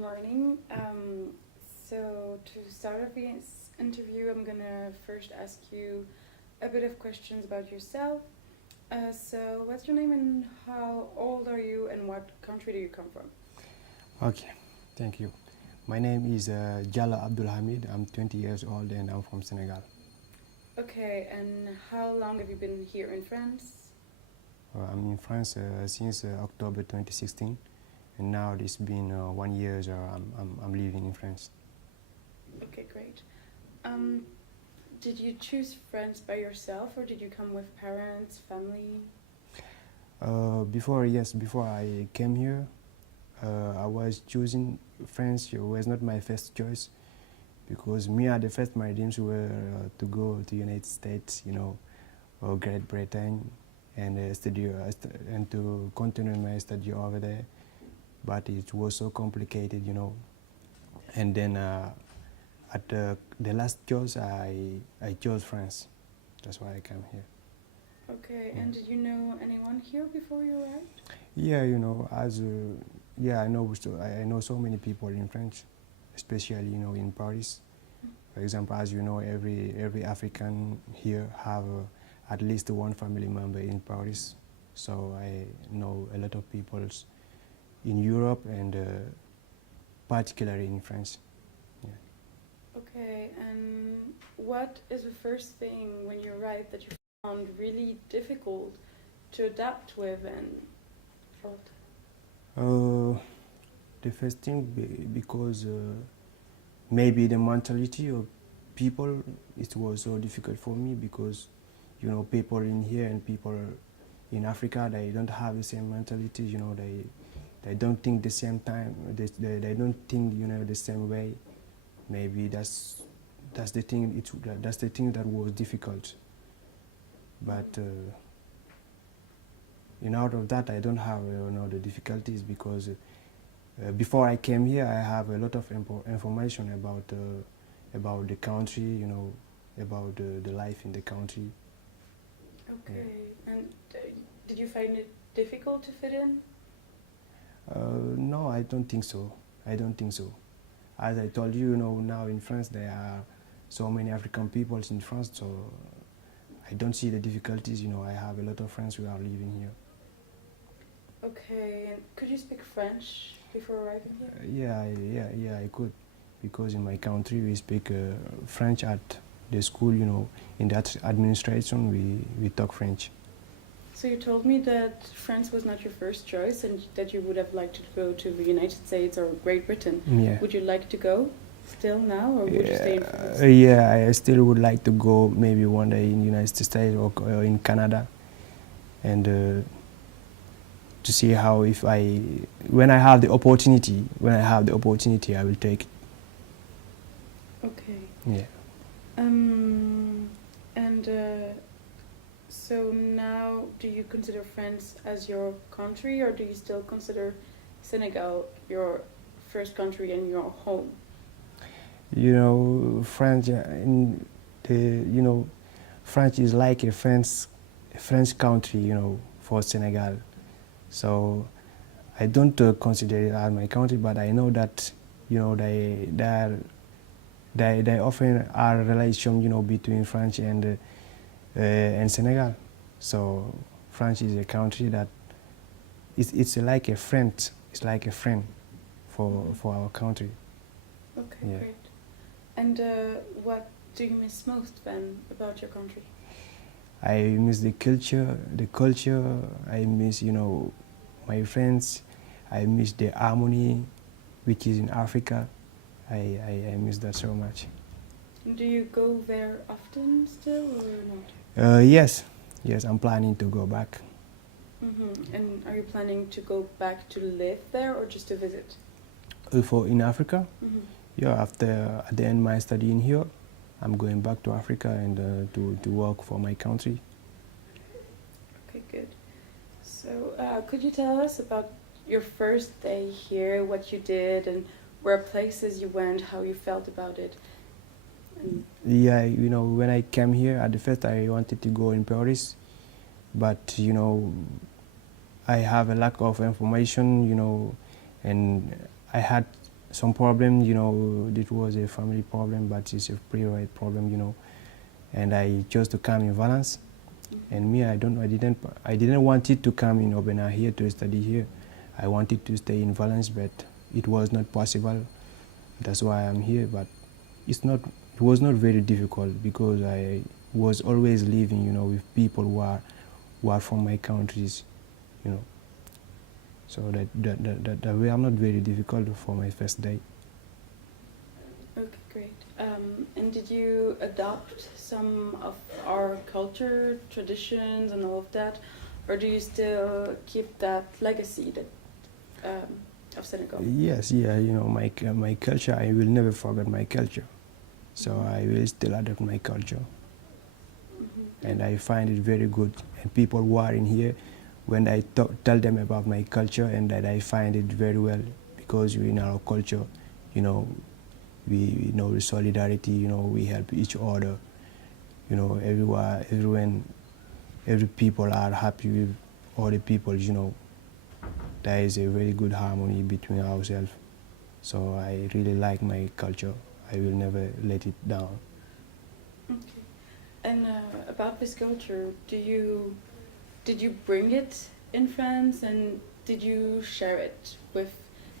morning. So to start off this interview, I'm gonna first ask you a bit of questions about yourself. So what's your name and how old are you and what country do you come from? Okay, thank you. My name is Dialo Abdoul Hamid. I'm 20 years old and I'm from Senegal. Okay, and how long have you been here in France? I'm in France since October 2016, and now it's been 1 year I'm living in France. Okay, great. Did you choose France by yourself or did you come with parents, family? Before I came here, I was choosing France. It was not my first choice because me at the first my dreams were to go to United States, or Great Britain, and and to continue my study over there. But it was so complicated, And then at the last choice, I chose France. That's why I came here. Okay, and did you know anyone here before you arrived? Yeah, I know so many people in France, especially in Paris. For example, as you know, every African here have at least one family member in Paris. So I know a lot of people in Europe and particularly in France. Yeah. Okay, and what is the first thing when you arrived that you found really difficult to adapt with and felt? The first thing because maybe the mentality of people, it was so difficult for me because people in here and people in Africa, they don't have the same mentality. They don't think the same time. They don't think the same way. Maybe that's the thing. That's the thing that was difficult. But out of that, I don't have the difficulties because before I came here, I have a lot of information about the country. About the life in the country. Okay, yeah. And did you find it difficult to fit in? No, I don't think so. As I told you, now in France there are so many African peoples in France, so I don't see the difficulties. I have a lot of friends who are living here. Okay, and could you speak French before arriving here? Yeah, I could, because in my country we speak French at the school. In that administration we talk French. So you told me that France was not your first choice and that you would have liked to go to the United States or Great Britain. Yeah. Would you like to go still now or would you stay in France? Yeah, I still would like to go maybe one day in the United States or in Canada, and to see how when I have the opportunity, I will take it. Okay. Yeah. And so now, do you consider France as your country, or do you still consider Senegal your first country and your home? France, France is like a French country, for Senegal. So I don't consider it as my country, but I know that, they often are relation, between France and Senegal. So France is a country that it's like a friend. It's like a friend for our country. Okay, yeah. Great. And what do you miss most then about your country? I miss the culture. I miss, my friends. I miss the harmony, which is in Africa. I miss that so much. Do you go there often still or not? Yes, I'm planning to go back. Mm-hmm. And are you planning to go back to live there or just to visit? In Africa? Mm-hmm. Yeah, at the end of my study in here, I'm going back to Africa and to work for my country. Okay, good. So could you tell us about your first day here, what you did and where places you went, how you felt about it? Yeah, when I came here, at the first I wanted to go in Paris, but, I have a lack of information, and I had some problem, it was a family problem, but it's a pre-right problem, and I chose to come in Valence. And me, I didn't want it to come in Aubenas here to study here. I wanted to stay in Valence, but it was not possible. That's why I'm here. But it was not very difficult because I was always living, with people who are from my countries, you know. So that way I'm not very difficult for my first day. Okay, great. And did you adopt some of our culture, traditions, and all of that, or do you still keep that legacy of Senegal? Yes, yeah, my culture. I will never forget my culture, so I will still adopt my culture, and I find it very good. And people who are in here, when I tell them about my culture, and that I find it very well because in our culture, we know the solidarity, we help each other, everyone, every people are happy with all the people, there is a very good harmony between ourselves. So I really like my culture. I will never let it down. Okay. And about this culture, did you bring it in France, and did you share it with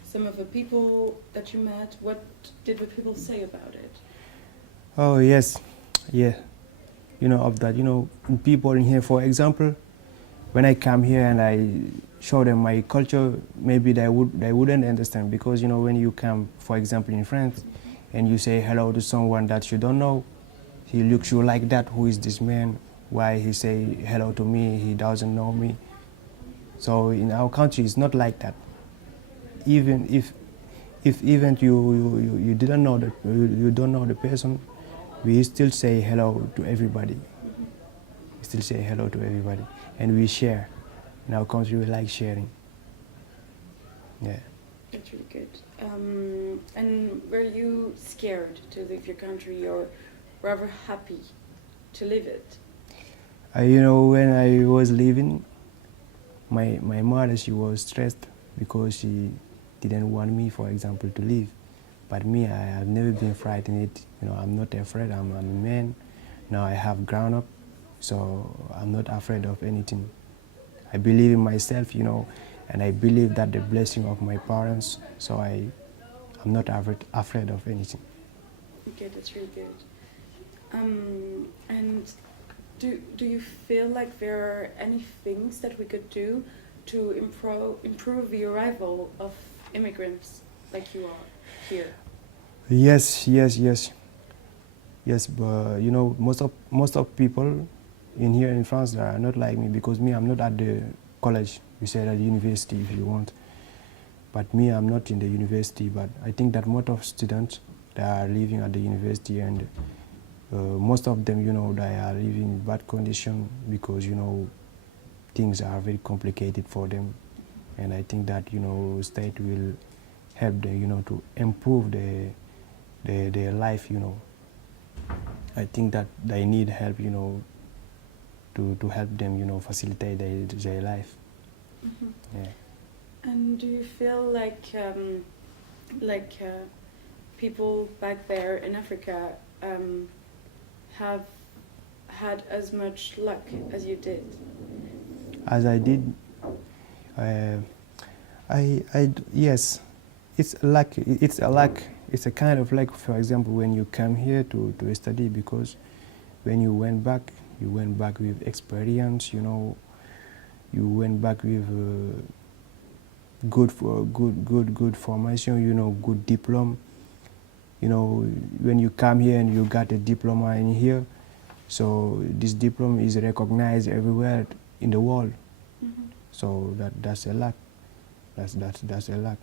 some of the people that you met? What did the people say about it? Oh yes, yeah. Of that, people in here, for example, when I come here and I show them my culture, maybe they wouldn't understand because when you come, for example, in France, and you say hello to someone that you don't know, he looks you like that. Who is this man? Why he say hello to me? He doesn't know me. So in our country, it's not like that. Even if even you didn't know that you don't know the person, we still say hello to everybody. We still say hello to everybody, and we share. In our country, we like sharing. Yeah. That's really good. And were you scared to leave your country, or rather happy to live it? When I was leaving, my mother, she was stressed because she didn't want me, for example, to leave. But me, I have never been frightened. I'm not afraid. I'm a man. Now I have grown up, so I'm not afraid of anything. I believe in myself, and I believe that the blessing of my parents, so I'm not afraid of anything. Okay, that's really good. And do you feel like there are any things that we could do to improve the arrival of immigrants like you are here? Yes, but most of people in here in France are not like me because me, I'm not at the college. You said at the university if you want, but me, I'm not in the university. But I think that most of students that are living at the university, and most of them, they are living in bad condition because things are very complicated for them, and I think that state will help them, to improve their life. I think that they need help, to help them, facilitate their life. Yeah. And do you feel like people back there in Africa have had as much luck as you did? As I did, yes, it's luck. It's a luck. It's a kind of luck. For example, when you come here to study, because when you went back with experience. You went back with good formation. Good diploma. When you come here and you got a diploma in here, so this diploma is recognized everywhere in the world. So that's a luck. That's a luck.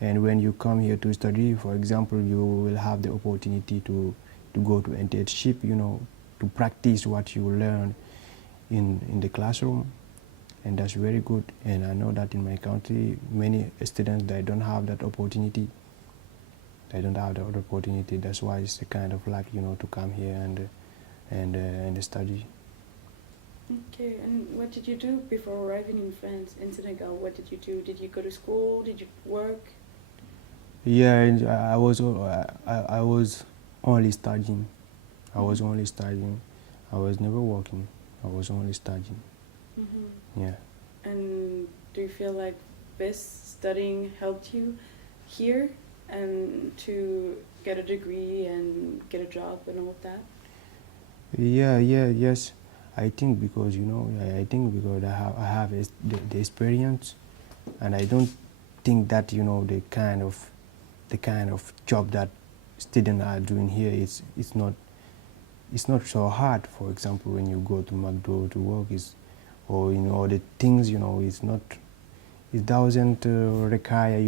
And when you come here to study, for example, you will have the opportunity to go to internship, to practice what you learn in the classroom, and that's very good. And I know that in my country, many students, they don't have that opportunity. They don't have that opportunity. That's why it's a kind of luck, to come here and study. Okay, and what did you do before arriving in France, in Senegal? What did you do? Did you go to school? Did you work? Yeah, and I was only studying. I was only studying. I was never working. I was only studying. Mm-hmm. Yeah. And do you feel like this studying helped you here and to get a degree and get a job and all of that? Yes. I think because I think because I have the experience, and I don't think that the kind of job that students are doing here it's not so hard. For example, when you go to McDo to work, is or the things it's not it doesn't require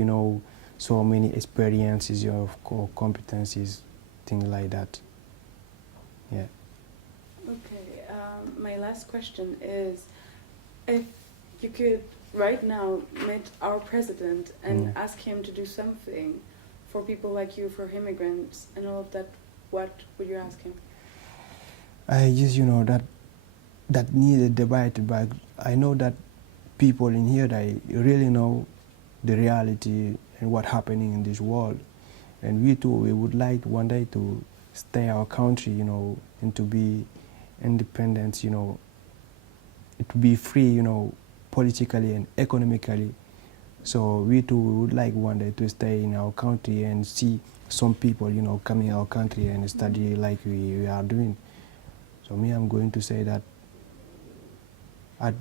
so many experiences or competencies, things like that. Yeah. Okay, my last question is if you could right now meet our president and ask him to do something for people like you, for immigrants and all of that, what would you ask him? I just that needed debate, but I know that people in here that really know the reality and what happening in this world, and we too we would like one day to stay our country, and to be independent, to be free, politically and economically. So we too would like one day to stay in our country and see some people, coming our country and study like we are doing. So me, I'm going to say that at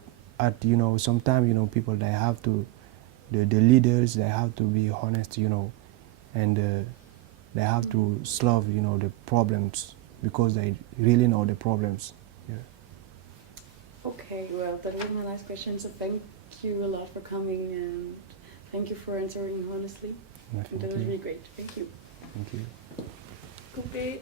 sometimes people they have to the leaders they have to be honest, and they have to solve the problems because they really know the problems. Yeah. Okay, well, that was my last question, so thank you a lot for coming and thank you for answering honestly. No, That was really great. Thank you. Thank you. Coupé.